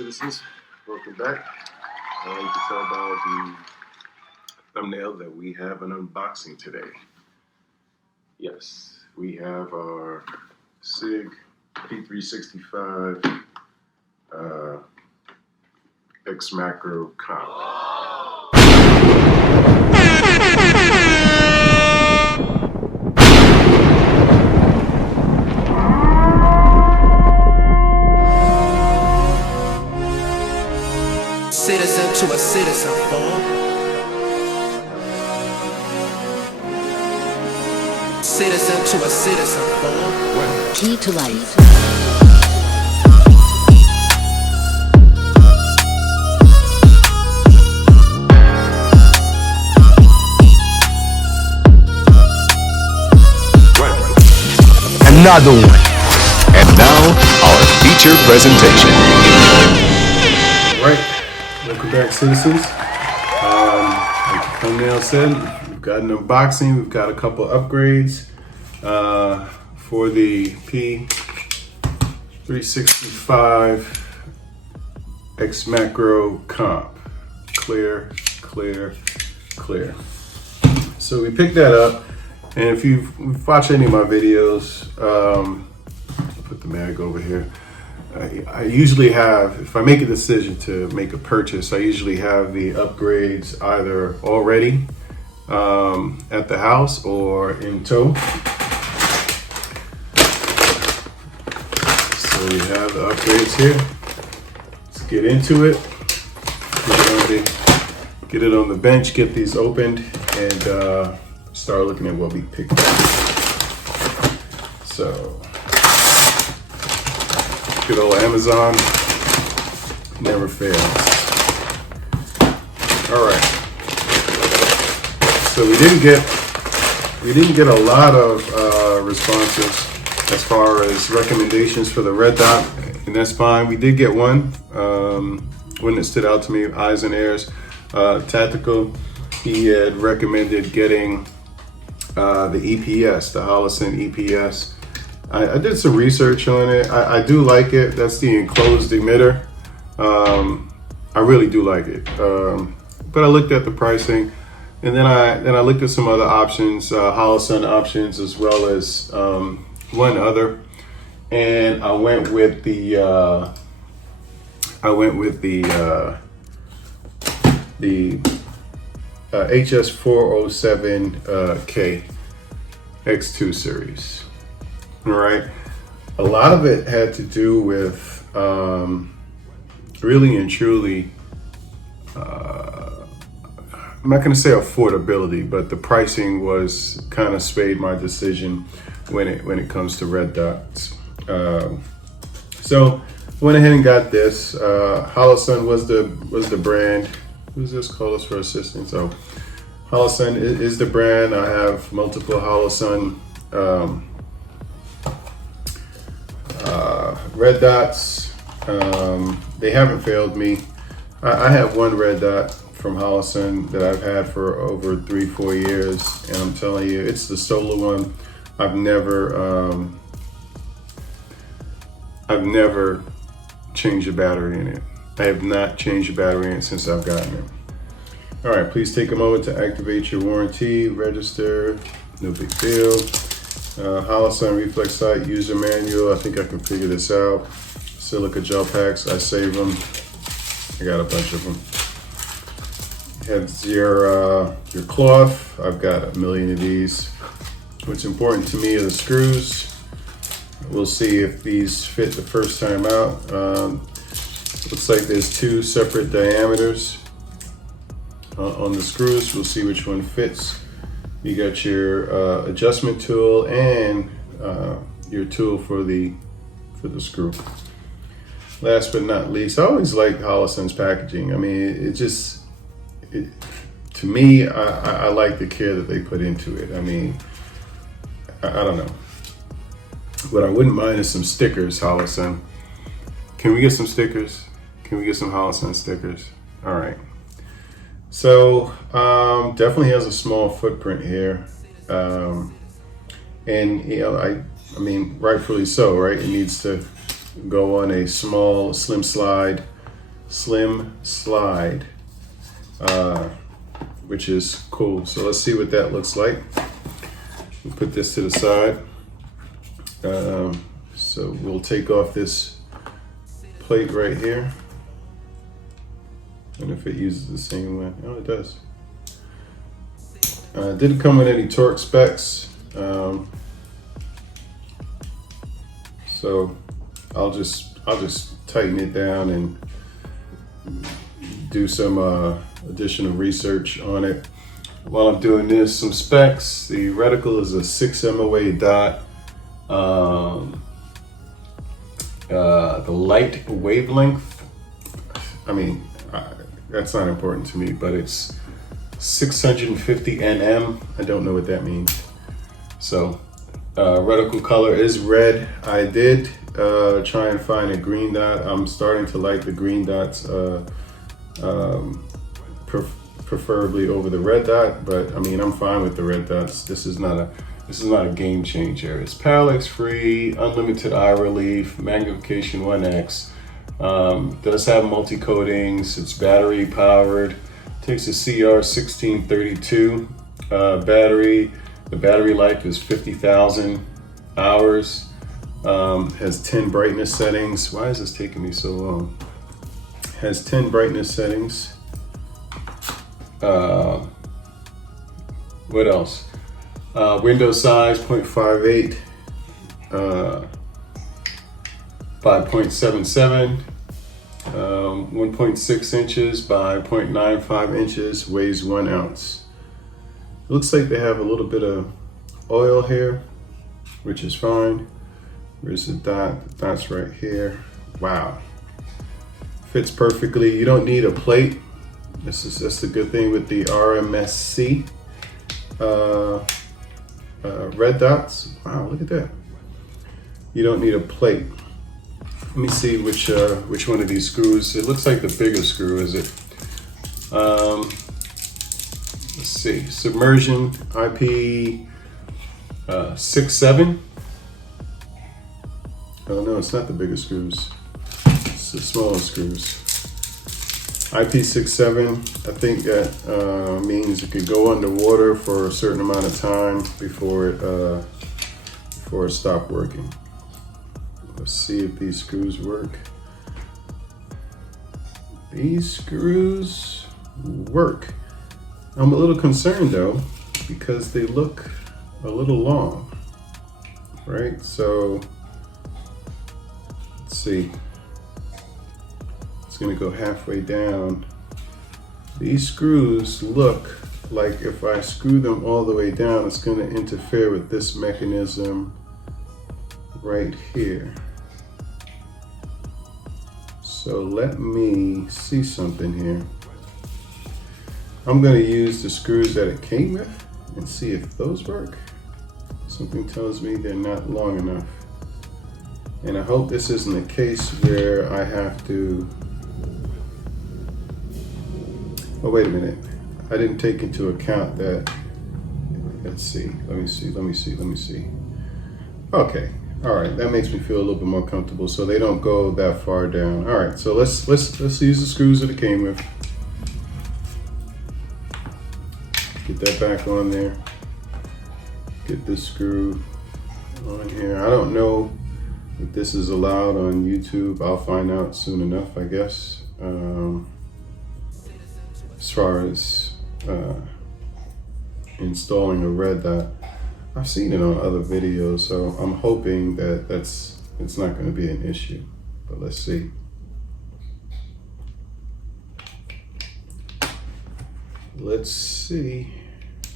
citizens, welcome back. You can tell by the thumbnail that we have an unboxing today. Yes, we have our SIG P365 X Macro comp. Citizen to a citizen, citizen to a citizen, Key to life. Another one. And now, our feature presentation. Right, welcome back, citizens. Like the thumbnail said, we've got an unboxing. We've got a couple upgrades for the P365 X Macro comp. Clear. So we picked that up, and if you've watched any of my videos, put the mag over here. I usually have, if I make a decision to make a purchase, I usually have the upgrades either already at the house or in tow. So we have the upgrades here. Let's get into it. Get it on the bench, get these opened, and start looking at what we picked up. So, good old Amazon never fails. All right. So we didn't get a lot of responses as far as recommendations for the red dot, and that's fine. We did get one that stood out to me, Eyes and Airs Tactical. He had recommended getting the EPS, the Holosun EPS. I did some research on it. I do like it. That's the enclosed emitter. I really do like it. But I looked at the pricing, and then I looked at some other options, Holosun options, as well as one other, and I went with the HS407K X2 series. All right. A lot of it had to do with really and truly, I'm not going to say affordability, but the pricing was kind of swayed my decision when it comes to red dots. So went ahead and got this. Holosun was the brand. Who's this? Call us for assistance. So Holosun is the brand. I have multiple Holosun red dots. They haven't failed me. I have one red dot from Holosun that I've had for over 3-4 years, and I'm telling you, it's the solar one. I've never changed a battery in it. I have not changed a battery in it since I've gotten it. All right, please take a moment to activate your warranty, register, no big deal. Holosun Reflex Sight user manual. I think I can figure this out. Silica gel packs, I save them. I got a bunch of them. Has your cloth. I've got a million of these. What's important to me are the screws. We'll see if these fit the first time out. Looks like there's 2 separate diameters on the screws. We'll see which one fits. You got your adjustment tool and your tool for the screw. Last but not least, I always like Holosun's packaging. I mean, to me, I like the care that they put into it. I mean, I don't know. What I wouldn't mind is some stickers, Holosun. Can we get some stickers? Can we get some Holosun stickers? All right. So definitely has a small footprint here. And you know, I mean, rightfully so, right? It needs to go on a small, slim slide slim slide, which is cool. So let's see what that looks like. We'll put this to the side. So we'll take off this plate right here. And if it uses the same one, oh, it does. Didn't come with any torque specs. So I'll just tighten it down and do some additional research on it. While I'm doing this, some specs. The reticle is a 6 MOA dot. The light wavelength, I mean, that's not important to me, but it's 650 nm. I don't know what that means. So reticle color is red. I did try and find a green dot. I'm starting to like the green dots, preferably over the red dot, but I mean, I'm fine with the red dots. This is not a game changer. It's parallax free, unlimited eye relief, magnification 1x. Does have multi-coatings. It's battery powered. Takes a CR1632 battery. The battery life is 50,000 hours. Has 10 brightness settings. Why is this taking me so long? Has 10 brightness settings. What else? Window size 0.58 by 0.77, 1.6 inches by 0.95 inches, weighs 1 ounce. It looks like they have a little bit of oil here, which is fine. Where's the dot? The dot's right here. Wow. Fits perfectly. You don't need a plate. That's the good thing with the RMSC. Red dots. Wow, look at that. You don't need a plate. Let me see which one of these screws. It looks like the bigger screw, is it? Let's see. Submersion IP 6-7. Oh no, it's not the bigger screws. It's the smaller screws. IP67, I think that means it could go underwater for a certain amount of time before it stopped working. Let's see if these screws work. These screws work. I'm a little concerned though, because they look a little long, right? So let's see. Gonna go halfway down. These screws look like if I screw them all the way down, it's gonna interfere with this mechanism right here. So let me see something here. I'm gonna use the screws that it came with and see if those work. Something tells me they're not long enough. And I hope this isn't a case where I have to. Oh, wait a minute. I didn't take into account that. Let's see. Let me see. Okay. All right. That makes me feel a little bit more comfortable. So they don't go that far down. All right. So let's use the screws that it came with. Get that back on there. Get this screw on here. I don't know if this is allowed on YouTube. I'll find out soon enough, I guess. As far as installing a red dot, I've seen it on other videos, so I'm hoping that it's not going to be an issue. But let's see. Let's see.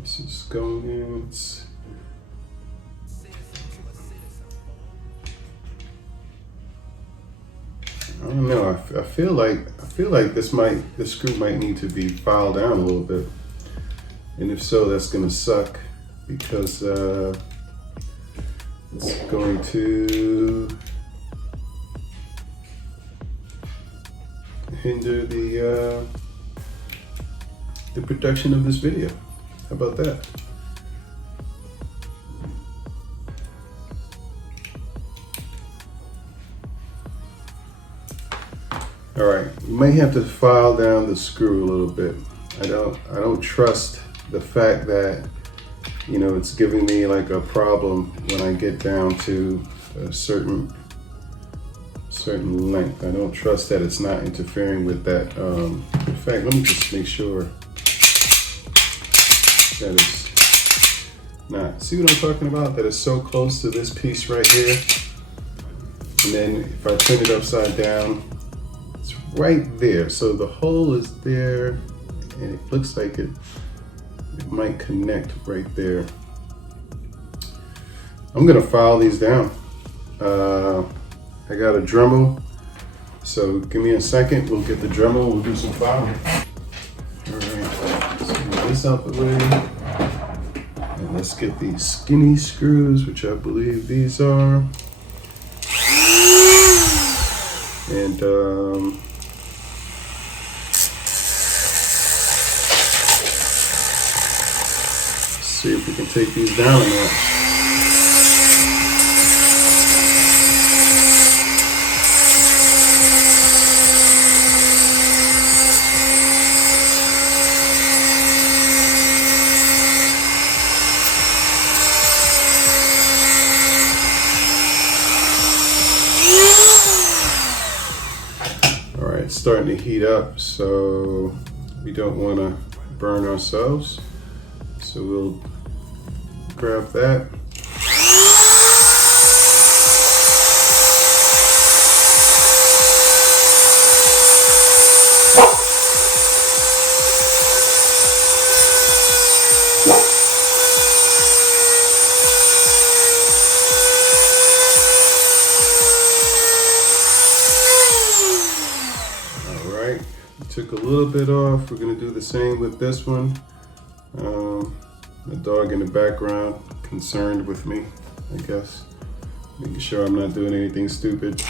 This is going in. I don't know. I feel like this screw might need to be filed down a little bit, and if so, that's gonna suck because it's going to hinder the production of this video. How about that? All right, you might have to file down the screw a little bit. I don't trust the fact that, you know, it's giving me like a problem when I get down to a certain length. I don't trust that it's not interfering with that. In fact, let me just make sure that it's not. See what I'm talking about? That it's so close to this piece right here. And then if I turn it upside down, it's right there. So the hole is there, and it looks like it might connect right there. I'm gonna file these down. I got a Dremel, so give me a second. We'll get the Dremel, we'll do some filing. All right, let's get this out the way. And let's get these skinny screws, which I believe these are. And see if we can take these down a notch. All right, it's starting to heat up, so we don't want to burn ourselves. So we'll grab that. All right, took a little bit off. We're gonna do the same with this one. The dog in the background, concerned with me, I guess. Making sure I'm not doing anything stupid.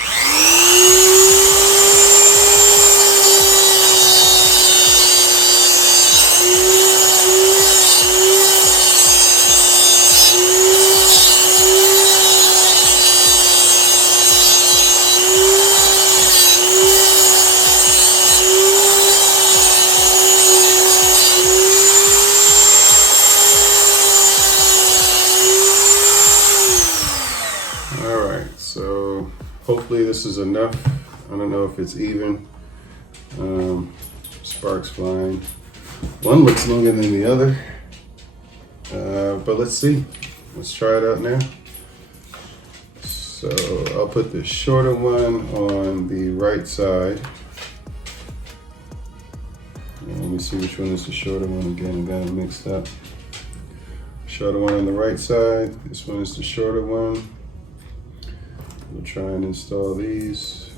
So hopefully this is enough. I don't know if it's even. Sparks flying. One looks longer than the other. But let's see. Let's try it out now. So I'll put the shorter one on the right side. And let me see which one is the shorter one again. I got it mixed up. Shorter one on the right side. This one is the shorter one. We'll try and install these.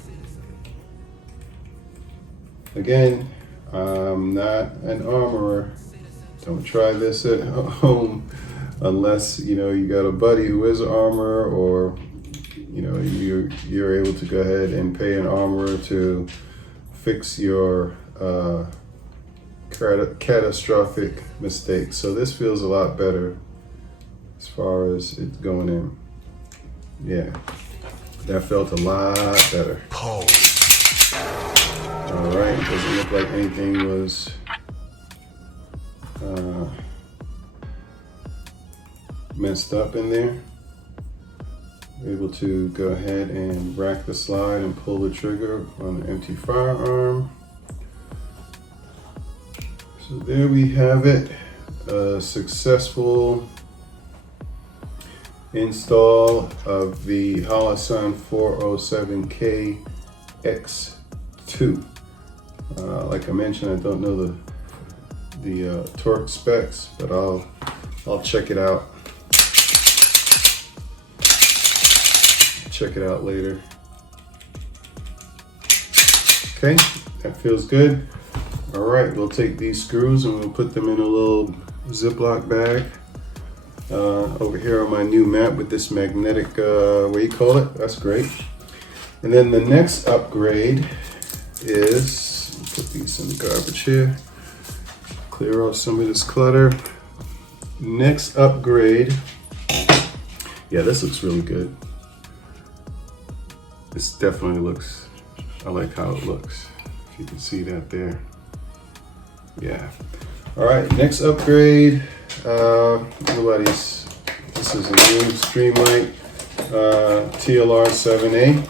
Again, I'm not an armorer. Don't try this at home unless you got a buddy who is an armorer, or you're able to go ahead and pay an armorer to fix your catastrophic mistake. So this feels a lot better as far as it going in. Yeah. That felt a lot better. All right, doesn't look like anything was messed up in there. Able to go ahead and rack the slide and pull the trigger on the empty firearm. So there we have it, a successful install of the Holosun 407K X2. Like I mentioned, I don't know the torque specs, but I'll check it out. Check it out later. Okay, that feels good. All right, we'll take these screws and we'll put them in a little Ziploc bag. Over here on my new map with this magnetic, what do you call it? That's great. And then the next upgrade is, put these in the garbage here, clear off some of this clutter. Next upgrade, yeah, this looks really good. This definitely looks, I like how it looks. You can see that there. Yeah. All right, next upgrade. This is a new Streamlight TLR-7A.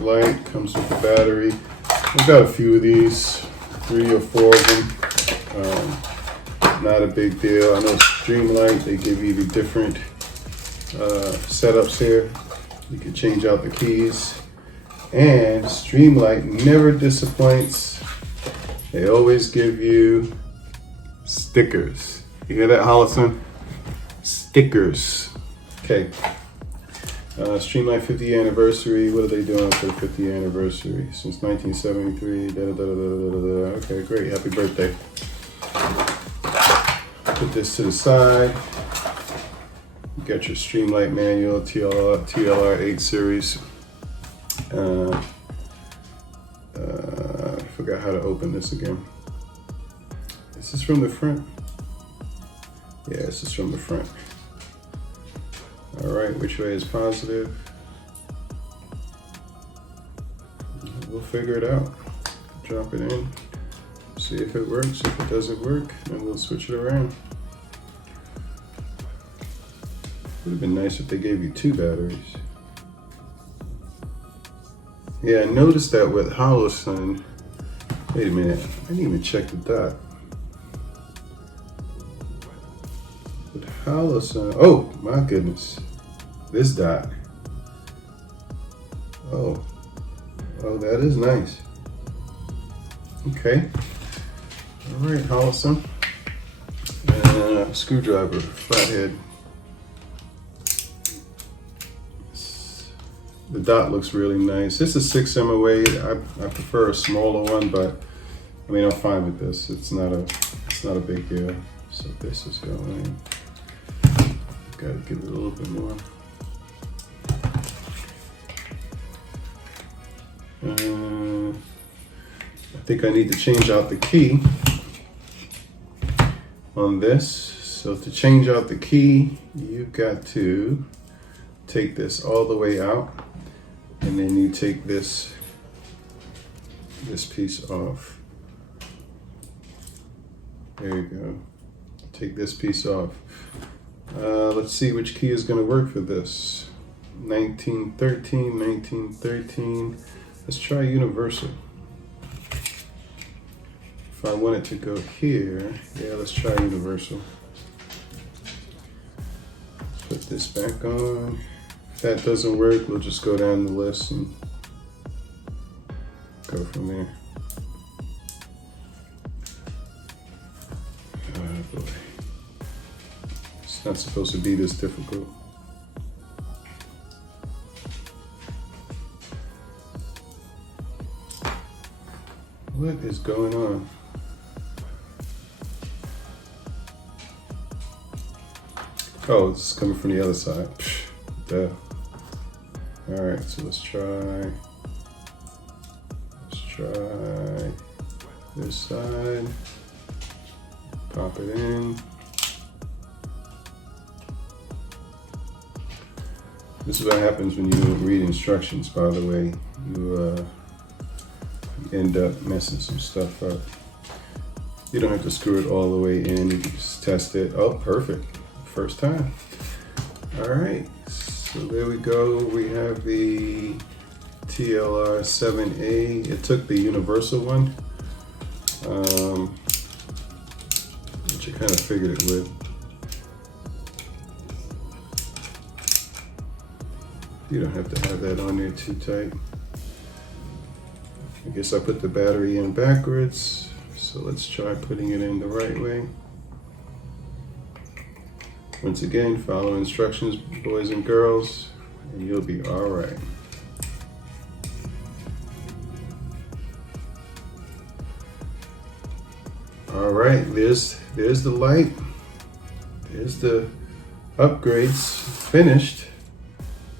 Light comes with a battery. I've got a few of these, 3 or 4 of them. Not a big deal. I know Streamlight, they give you the different setups here. You can change out the keys. And Streamlight never disappoints. They always give you stickers. You hear that, Holosun? Stickers. Okay. Streamlight 50th anniversary. What are they doing for the 50th anniversary? Since 1973. Okay, great. Happy birthday. Put this to the side. You got your Streamlight manual, TLR-8 series. I forgot how to open this again. Is this from the front? Yeah, this is from the front. All right, which way is positive? We'll figure it out. Drop it in, see if it works. If it doesn't work, then we'll switch it around. Would have been nice if they gave you 2 batteries. Yeah, I noticed that with Holosun. Wait a minute, I didn't even check the dot. With Holosun, oh my goodness, this dot. Oh, that is nice. Okay, all right, Holosun. Screwdriver, flathead. The dot looks really nice. This is 6 MOA. I prefer a smaller one, but I mean, I'm fine with this. It's not a big deal. So this is going. Got to give it a little bit more. I think I need to change out the key on this. So to change out the key, you've got to take this all the way out. And then you take this piece off. There you go. Take this piece off. Let's see which key is going to work for this. 1913. Let's try universal. If I want it to go here, yeah, let's try universal. Put this back on. If that doesn't work, we'll just go down the list and go from there. Oh boy. It's not supposed to be this difficult. What is going on? Oh, it's coming from the other side. Duh. All right, so let's try this side, pop it in. This is what happens when you don't read instructions, by the way. You end up messing some stuff up. You don't have to screw it all the way in, you can just test it. Oh, perfect, first time. All right. So there we go. We have the TLR-7A. It took the universal one, which I kind of figured it would. You don't have to have that on there too tight. I guess I put the battery in backwards. So let's try putting it in the right way. Once again, follow instructions, boys and girls, and you'll be all right. All right, there's the light. There's the upgrades finished.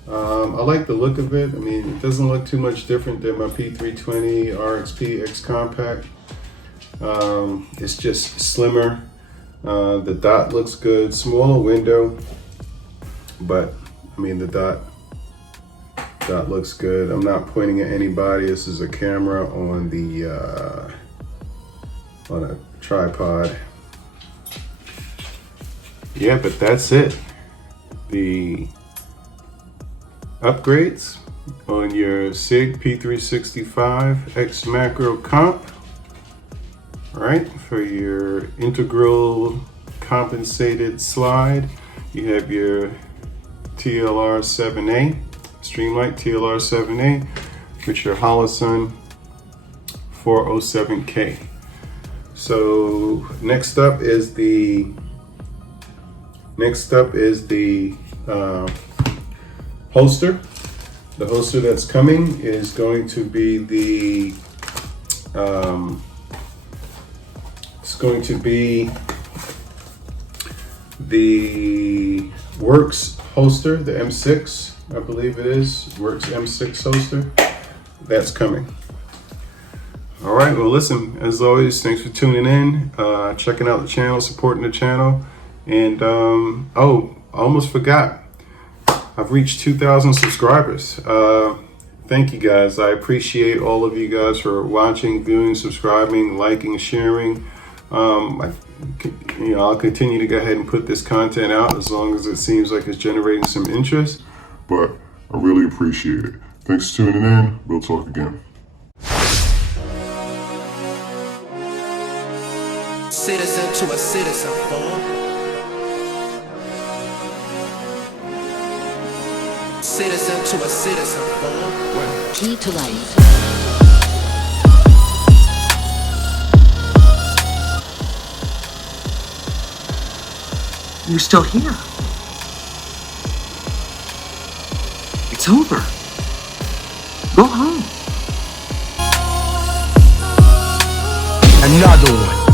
I like the look of it. I mean, it doesn't look too much different than my P320 RXP X Compact. It's just slimmer. The dot looks good, smaller window, but I mean the dot Shot looks good. I'm not pointing at anybody. This is a camera on the on a tripod. Yeah, but that's it. The upgrades on your SIG P365 X Macro Comp. All right, for your integral compensated slide, you have your TLR-7A, Streamlight TLR-7A, with your Holosun 407K. So next up is the holster. The holster that's coming is going to be the Works holster, the M6, I believe it is, Works M6 holster. That's coming. All right, well listen, as always, thanks for tuning in, checking out the channel, supporting the channel. And oh, I almost forgot, I've reached 2,000 subscribers. Thank you guys. I appreciate all of you guys for watching, viewing, subscribing, liking, sharing. I'll continue to go ahead and put this content out as long as it seems like it's generating some interest. But I really appreciate it. Thanks for tuning in. We'll talk again. Citizen to a citizen, boy. Citizen to a citizen, boy. Key to life. You're still here. It's over. Go home. Another one.